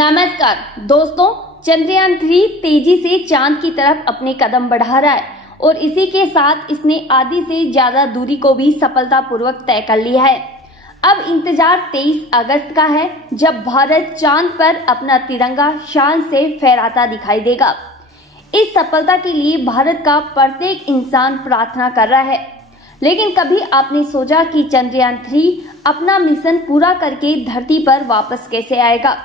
नमस्कार दोस्तों, चंद्रयान-3 तेजी से चांद की तरफ अपने कदम बढ़ा रहा है और इसी के साथ इसने आधी से ज्यादा दूरी को भी सफलतापूर्वक तय कर लिया है। अब इंतजार 23 अगस्त का है, जब भारत चांद पर अपना तिरंगा शान से फहराता दिखाई देगा। इस सफलता के लिए भारत का प्रत्येक इंसान प्रार्थना कर रहा है। लेकिन कभी आपने सोचा कि चंद्रयान-3 अपना मिशन पूरा करके धरती पर वापस कैसे आएगा?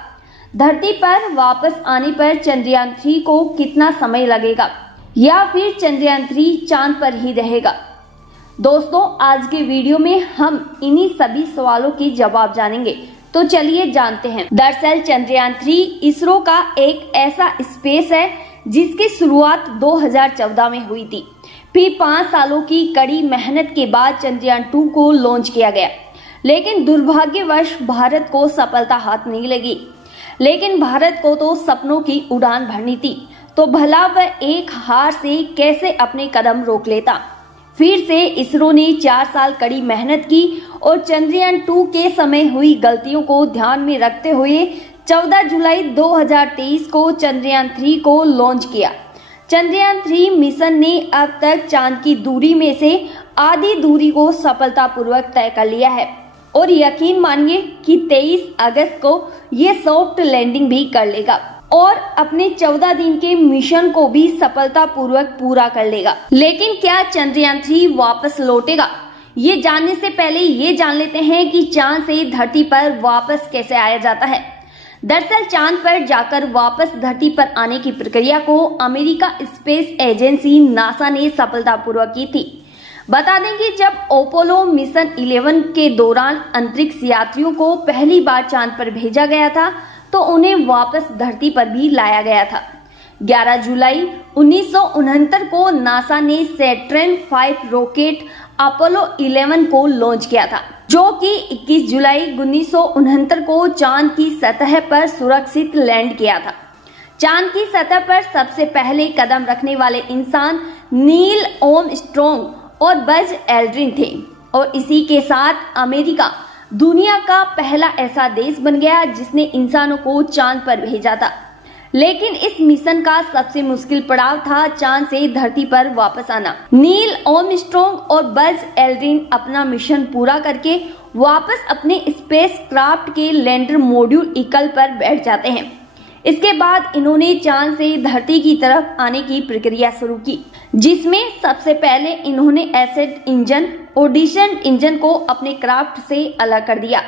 धरती पर वापस आने पर चंद्रयान-3 को कितना समय लगेगा, या फिर चंद्रयान-3 चांद पर ही रहेगा? दोस्तों, आज के वीडियो में हम इन्हीं सभी सवालों के जवाब जानेंगे। तो चलिए जानते हैं। दरअसल चंद्रयान-3 इसरो का एक ऐसा स्पेस है जिसकी शुरुआत 2014 में हुई थी। फिर 5 सालों की कड़ी मेहनत के बाद चंद्रयान-2 को लॉन्च किया गया, लेकिन दुर्भाग्यवश भारत को सफलता हाथ नहीं लगी। लेकिन भारत को तो सपनों की उड़ान भरनी थी, तो भला वह एक हार से कैसे अपने कदम रोक लेता। फिर से इसरो ने 4 साल कड़ी मेहनत की और चंद्रयान-2 के समय हुई गलतियों को ध्यान में रखते हुए 14 जुलाई 2023 को चंद्रयान-3 को लॉन्च किया। चंद्रयान-3 मिशन ने अब तक चांद की दूरी में से आधी दूरी को सफलतापूर्वक तय कर लिया है और यकीन मानिए कि 23 अगस्त को ये सॉफ्ट लैंडिंग भी कर लेगा और अपने 14 दिन के मिशन को भी सफलतापूर्वक पूरा कर लेगा। लेकिन क्या चंद्रयान-3 वापस लौटेगा? ये जानने से पहले ये जान लेते हैं कि चांद से धरती पर वापस कैसे आया जाता है। दरअसल चांद पर जाकर वापस धरती पर आने की प्रक्रिया को अमेरिका स्पेस एजेंसी नासा ने सफलतापूर्वक की थी। बता दें कि जब अपोलो मिशन 11 के दौरान अंतरिक्ष यात्रियों को पहली बार चांद पर भेजा गया था, तो उन्हें वापस धरती पर भी लाया गया था। 11 जुलाई 1969 को नासा ने सैटर्न 5 रॉकेट अपोलो 11 को लॉन्च किया था, जो कि 21 जुलाई 1969 को चांद की सतह पर सुरक्षित लैंड किया था। चांद की सतह पर सबसे पहले कदम रखने वाले इंसान नील आर्मस्ट्रांग और बज एल्ड्रिन थे और इसी के साथ अमेरिका दुनिया का पहला ऐसा देश बन गया जिसने इंसानों को चांद पर भेजा था। लेकिन इस मिशन का सबसे मुश्किल पड़ाव था चांद से धरती पर वापस आना। नील आर्मस्ट्रांग और बज एल्ड्रिन अपना मिशन पूरा करके वापस अपने स्पेसक्राफ्ट के लैंडर मॉड्यूल इकल पर बैठ जाते हैं। इसके बाद इन्होंने चांद से धरती की तरफ आने की प्रक्रिया शुरू की, जिसमें सबसे पहले इन्होंने एसेंट इंजन और डिसेंट इंजन को अपने क्राफ्ट से अलग कर दिया,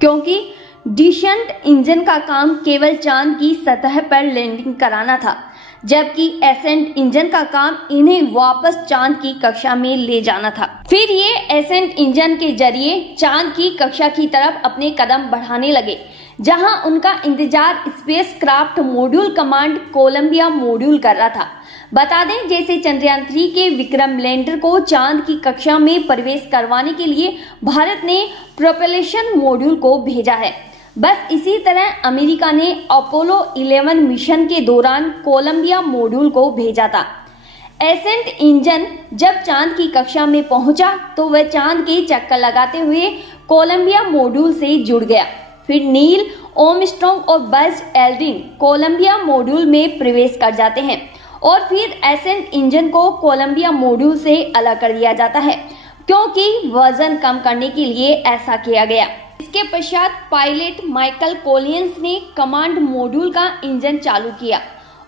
क्योंकि डिसेंट इंजन का काम केवल चांद की सतह पर लैंडिंग कराना था, जबकि एसेंट इंजन का काम इन्हें वापस चांद की कक्षा में ले जाना था। फिर ये एसेंट इंजन के जरिए चांद की कक्षा की तरफ अपने कदम बढ़ाने लगे, जहां उनका इंतजार spacecraft module command Columbia module कर रहा था। बता दें, जैसे चंद्रयान-3 के विक्रम लैंडर को चांद की कक्षा में प्रवेश करवाने के लिए भारत ने प्रोपेल्शन मॉड्यूल को भेजा है, बस इसी तरह अमेरिका ने अपोलो 11 मिशन के दौरान कोलंबिया मॉड्यूल को भेजा था। एसेंट इंजन जब चांद की कक्षा में पहुंचा तो वह चांद के चक्कर लगाते हुए कोलंबिया मॉड्यूल से जुड़ गया। फिर नील आर्मस्ट्रांग और बज एल्ड्रिन कोलंबिया मॉड्यूल में प्रवेश कर जाते हैं और फिर एसेंट इंजन को कोलंबिया मॉड्यूल से अलग कर दिया जाता है, क्योंकि वजन कम करने के लिए ऐसा किया गया। इसके पश्चात पायलट माइकल कोलियंस ने कमांड मॉड्यूल का इंजन चालू किया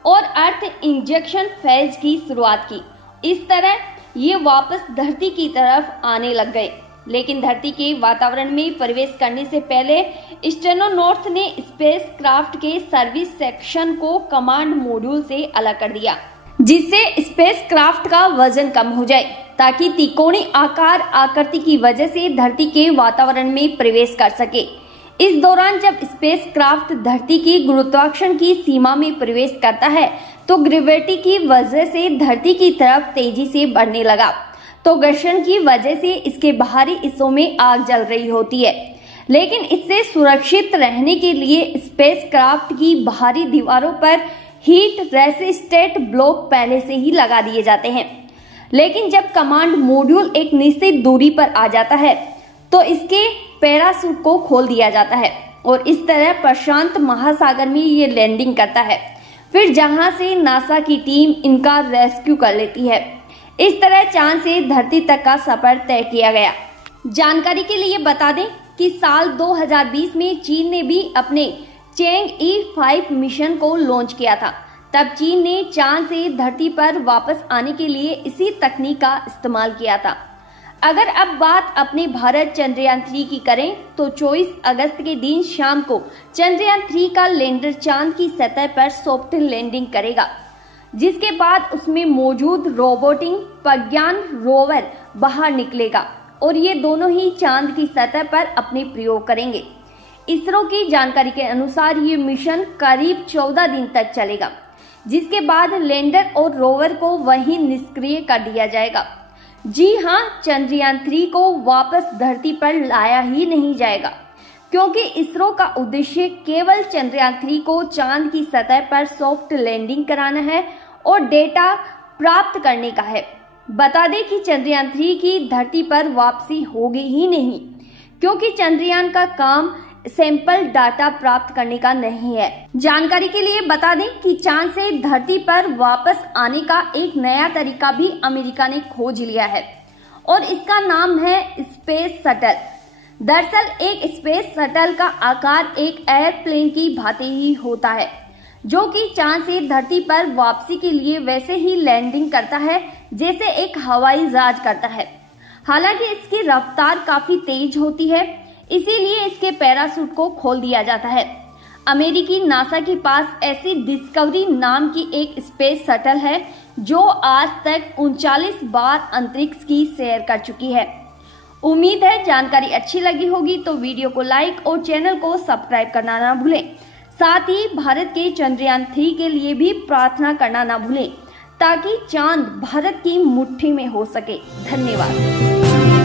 और अर्थ इंजेक्शन फेज की शुरुआत की। इस तरह ये वापस धरती की तरफ आने लग गए। लेकिन धरती के वातावरण में प्रवेश करने से पहले एस्ट्रोनॉट्स ने स्पेसक्राफ्ट के सर्विस सेक्शन को कमांड मॉड्यूल से अलग कर दिया, जिससे स्पेसक्राफ्ट का वजन कम हो जाए, ताकि त्रिकोणीय आकार आकृति की वजह से धरती के वातावरण में प्रवेश कर सके। इस दौरान जब स्पेसक्राफ्ट धरती की गुरुत्वाकर्षण की सीमा में प्रवेश करता है, तो ग्रेविटी की वजह से धरती की तरफ तेजी से बढ़ने लगा, तो घर्षण की वजह से इसके बाहरी हिस्सों में आग जल रही होती है। लेकिन इससे सुरक्षित रहने के लिए स्पेसक्राफ्ट की बाहरी दीवारों पर हीट रेसिस्टेंट ब्लॉक पहले से ही लगा दिए जाते हैं। लेकिन जब कमांड मॉड्यूल एक निश्चित दूरी पर आ जाता है, तो इसके पैराशूट को खोल दिया जाता है और इस तरह प्रशांत महासागर में ये लैंडिंग करता है। फिर जहां से नासा की टीम इनका रेस्क्यू कर लेती है। इस तरह चांद से धरती तक का सफर तय किया गया। जानकारी के लिए बता दें कि साल 2020 में चीन ने भी अपने चैंग-ई 5 मिशन को लॉन्च किया था। तब चीन ने चांद से धरती पर वापस आने के लिए इसी तकनीक का इस्तेमाल किया था। अगर अब बात अपने भारत चंद्रयान 3 की करें तो 24 अगस्त के दिन शाम को चंद्रयान 3 का लैंडर चांद की सतह पर सॉफ्ट लैंडिंग करेगा, जिसके बाद उसमें मौजूद रोबोटिक प्रज्ञान रोवर बाहर निकलेगा और ये दोनों ही चांद की सतह पर अपने प्रयोग करेंगे। इसरो की जानकारी के अनुसार ये मिशन करीब 14 दिन तक चलेगा, जिसके बाद लैंडर और रोवर को वहीं निष्क्रिय कर दिया जाएगा। जी हां, चंद्रयान 3 को वापस धरती पर लाया ही नहीं जाएगा, क्योंकि इसरो का उद्देश्य केवल चंद्रयान 3 को चांद की सतह पर सॉफ्ट लैंडिंग कराना है और डेटा प्राप्त करने का है। बता दें कि चंद्रयान 3 की धरती पर वापसी होगी ही नहीं, क्योंकि चंद्रयान का काम सैंपल डाटा प्राप्त करने का नहीं है। जानकारी के लिए बता दें कि चांद से धरती पर वापस आने का एक नया तरीका भी अमेरिका ने खोज लिया है और इसका नाम है स्पेस शटल। दरअसल एक स्पेस शटल का आकार एक एयरप्लेन की भांति ही होता है, जो कि चांद से धरती पर वापसी के लिए वैसे ही लैंडिंग करता है जैसे एक हवाई जहाज करता है। हालांकि इसकी रफ्तार काफी तेज होती है, इसीलिए इसके पैराशूट को खोल दिया जाता है। अमेरिकी नासा के पास ऐसी डिस्कवरी नाम की एक स्पेस शटल है जो आज तक 39 बार अंतरिक्ष की सैर कर चुकी है। उम्मीद है जानकारी अच्छी लगी होगी, तो वीडियो को लाइक और चैनल को सब्सक्राइब करना ना भूलें। साथ ही भारत के चंद्रयान 3 के लिए भी प्रार्थना करना ना भूलें, ताकि चांद भारत की मुट्ठी में हो सके। धन्यवाद।